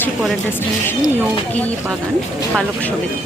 যাচ্ছি পরের ডেস্টিনেশন নিয়োগী বাগান বালক সমিতি।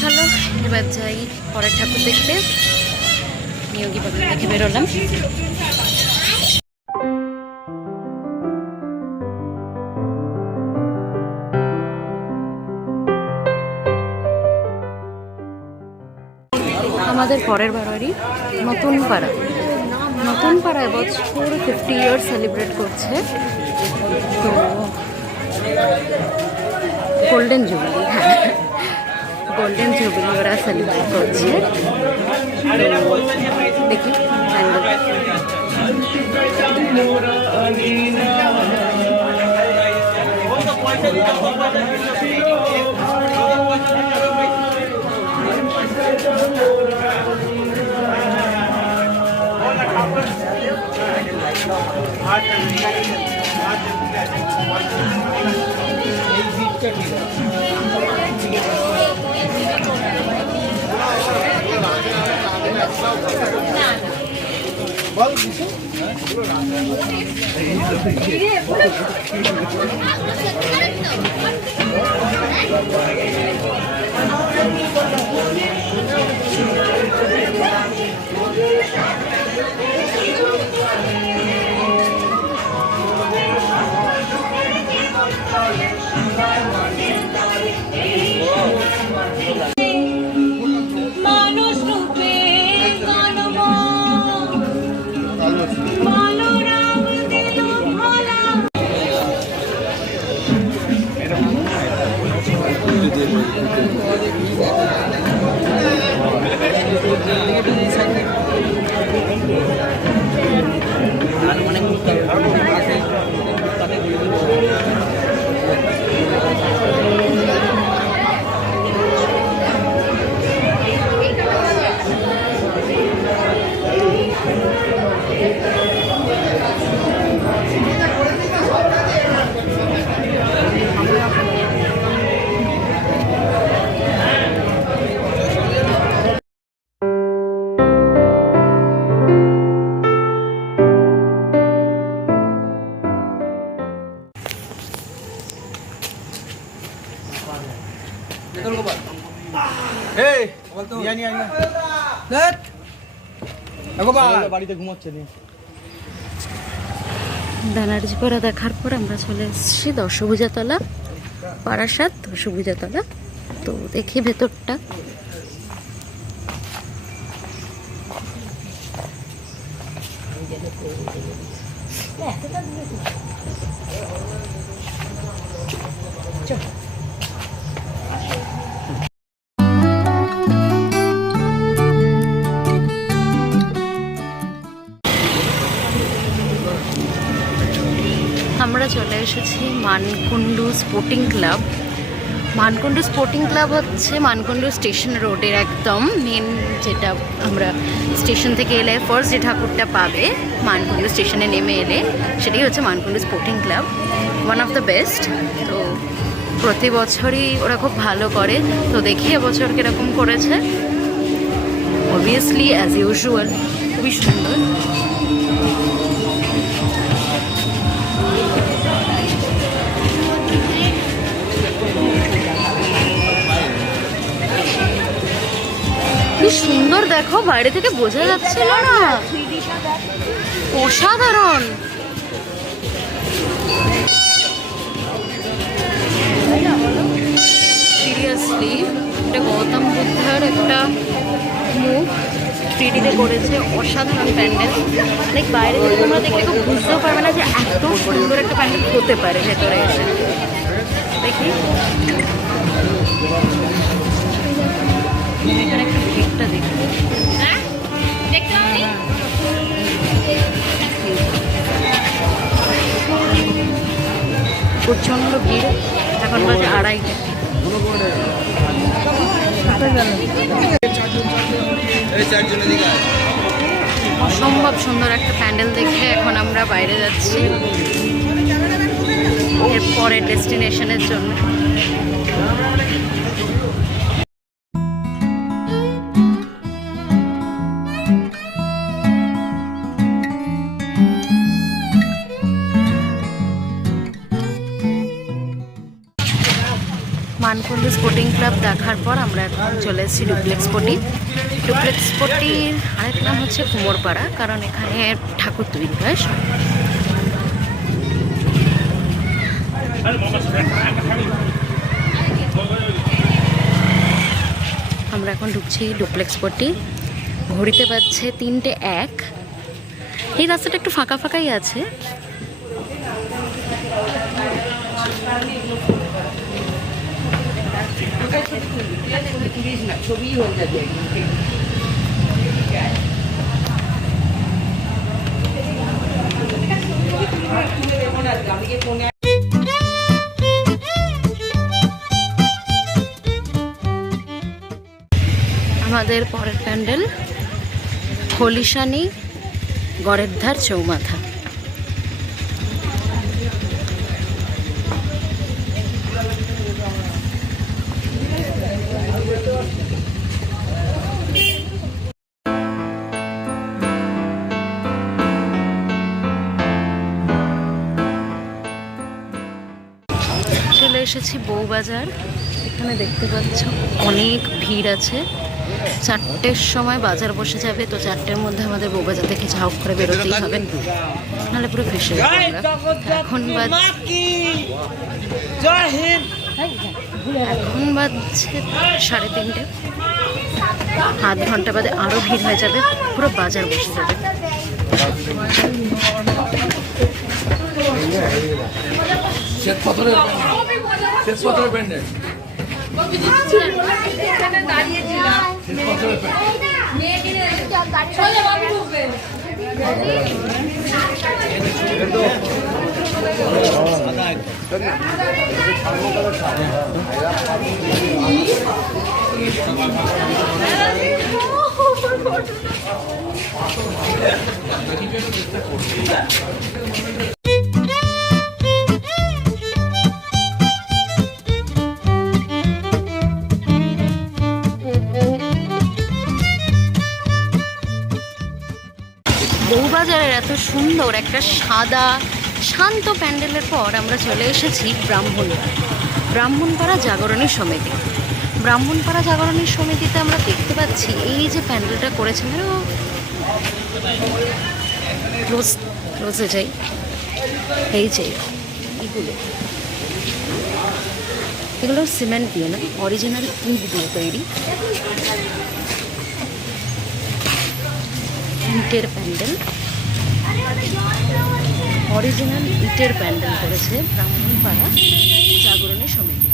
চলো এবার যাই পরের ঠাকুর দেখতে। নিয়োগী বাগান দেখে বেরোলাম। আমাদের পরের বাড়ি নতুন পাড়া। নতুন পাড়া এবছর 50 ইয়ার সেলিব্রেট করছে, তো গোল্ডেন জুবিলি, হ্যাঁ গোল্ডেন জুবিলি ওরা সেলিব্রেট করছে। দেখি ব্যানার্জিপাড়া দেখার পর আমরা চলে এসেছি দশভুজাতলা, বারাসাত দশভুজাতলা। তো দেখি ভেতরটা। আমরা চলে এসেছি Mankundu sporting club. Mankundu sporting club হচ্ছে মানকুণ্ডু স্টেশন রোডের একদম মেন, যেটা আমরা স্টেশন থেকে এলে ফার্স্ট যে ঠাকুরটা পাবে মানকুণ্ডু স্টেশনে নেমে এলে, সেটাই হচ্ছে Mankundu sporting club, one of the best. তো প্রতি বছরই ওরা খুব ভালো করে, তো দেখি এবছর কীরকম করেছে। অবভিয়াসলি অ্যাজ ইউজুয়াল খুবই সুন্দর। কি সুন্দর দেখো, বাইরে থেকে বোঝা যাচ্ছিল না, অসাধারণ। থ্রিডিতে করেছে, অসাধারণ প্যান্ডেল। লাইক বাইরে থেকে তোমরা দেখলে খুব বুঝতেও পারবে না যে এত সুন্দর একটা প্যান্ডেল হতে পারে ভেতরে এসে। দেখি এখানে একটু ভিড়টা দেখি, প্রচণ্ড ভিড়। এখন বাজে 2:30। অসম্ভব সুন্দর একটা প্যান্ডেল দেখে এখন আমরা বাইরে যাচ্ছি এর পরের ডেস্টিনেশনের জন্য। মানকুণ্ডু স্পোর্টিং ক্লাব দেখার পর আমরা এখন চলে এসেছি ডুপ্লেক্স পটি। ডুপ্লেক্স পটির আরেক নাম হচ্ছে কুমোরপাড়া, কারণ এখানে ঠাকুর তৈরি হয়। আমরা এখন ঢুকছি ডুপ্লেক্স পটি। ঘড়িতে বাজছে 3:01। এই রাস্তাটা একটু ফাঁকা ফাঁকাই আছে। ছবি হয়ে যাবে। আমাদের পরের প্যান্ডেল হলিশানি গড়ের ধার চৌমাথা। চলে এসেছি বউবাজার। এখানে দেখতে পাচ্ছ অনেক ভিড় আছে। 4টের সময় বাজার বসে যাবে, তো 4টের মধ্যে আমাদের বউবাজার থেকে ঝাউক করে বেরোতেই হবে, নাহলে পুরো ফেসে যাবে। এখন বাজছে 3:30। আধ ঘন্টা বাদে আরো ভিড় হয়ে যাবে, পুরো বাজার বসে যাবে। বউবাজারের এত সুন্দর একটা সাদা শান্ত প্যান্ডেলের পর আমরা চলে এসেছি ব্রাহ্মণপাড়া জাগরণী সমিতি। ব্রাহ্মণপাড়া জাগরণী সমিতিতে আমরা দেখতে পাচ্ছি এই যে প্যান্ডেলটা করেছেন, ক্লোজে যাই, এই যে এগুলো সিমেন্ট দিয়ে না, অরিজিনাল ইট দিয়ে তৈরি। ইটের প্যান্ডেল, অরিজিনাল ইটের প্যান্ডেল করেছে ব্রাহ্মণপাড়া জাগরণী সমিতি।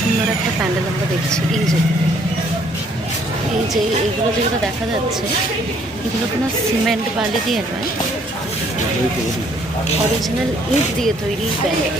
সুন্দর একটা প্যান্ডেল আমরা দেখছি। এই যে এইগুলো যেগুলো দেখা যাচ্ছে, এগুলো কোনো সিমেন্ট বালি দিয়ে নয়, অরিজিনাল ইট দিয়ে তৈরি প্যান্ডেল।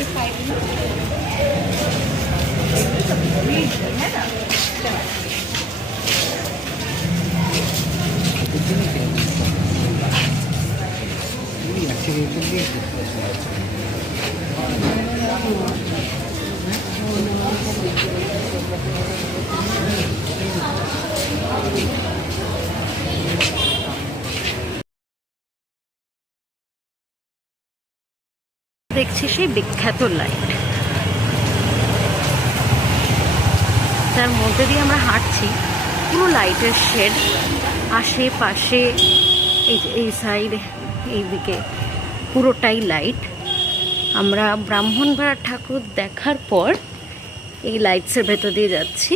দেখছি সেই বিখ্যাত লাইট, যার মধ্যে দিয়ে আমরা হাঁটছি। পুরো লাইটের শেড, আশেপাশে এই সাইড, এইদিকে পুরোটাই লাইট। আমরা ব্রাহ্মণবাড়ার ঠাকুর দেখার পর এই লাইটসের ভেতর দিয়ে যাচ্ছি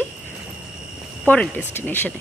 পরের ডেস্টিনেশনে।